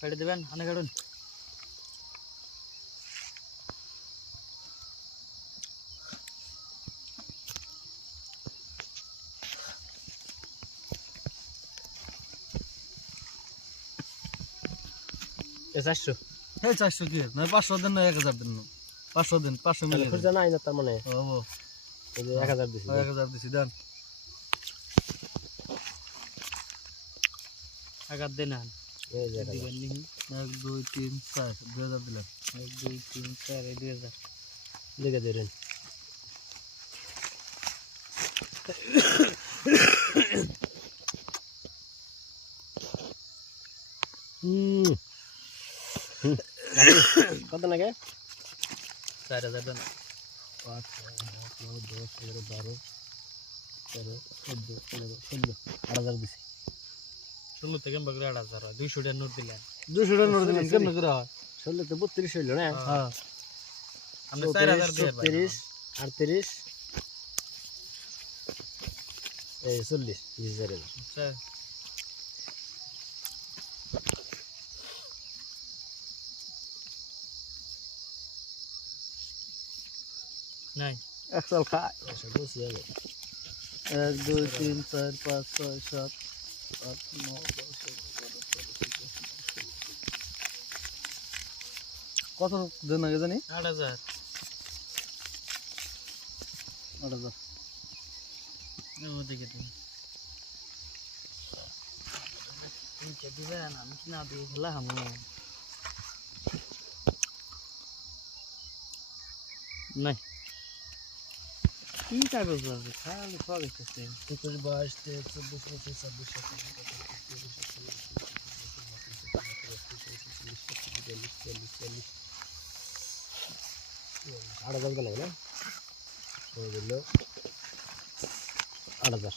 কেটে দেবেন অনেক কাটুন এ 400 এই 400 কি না 500 দিন না 1000 দিন 500 দিন 500 মিলে খুঁজে নাই না তার মানে ও এই যে 1000 দিছি 1000 দিছি দেন আগার দেন এই যে দিবেন নি 1 2 3 4 2000 দিলাম 1 2 3 4 এই 2000 লিখে দেন কত লাগে 4000 দেন 5 9 10 11 12 13 14 15 16 8000 দিছি 16 থেকে বগরে 8000 200 টাকা নোট দিলেন 200 টাকা নোট দিলেন কেমন করে হয় 16 তে 32 হইলো না হ্যাঁ আমরা 4000 দিয়ে ভাই 38 এই 40 20000 আচ্ছা নাই এক সাল খায় এসব বসে গেল 1 2 3 4 5 6 7 8 9 10 কত দিন আগে জানি 8000 8000 ও দেখে দিন নিচে দিবেন আমি না দিয়ে দিলাম নাই কি কাগজ আছে খালি কাগজ আছে 21 22 23 24 25 26 8000 গেল না হয়ে গেল 8000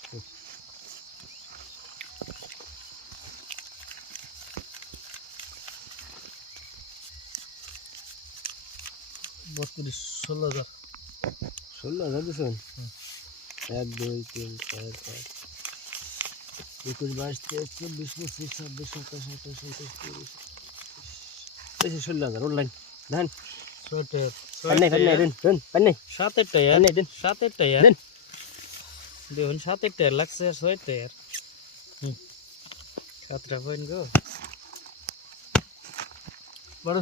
32 16000 16000 দিছেন 1 2 3 4 5 21 22 23 24 25 26 27 28 29 30 16000 অনলাইন দেন সোয়েটার পান্নে পান্নে সাতের টায়ার পান্নে দেন সাতের টায়ার দেন দেখুন সাতের টায়ার লাগছে সোয়েটার সাতটা পয়েন্ট গো বড়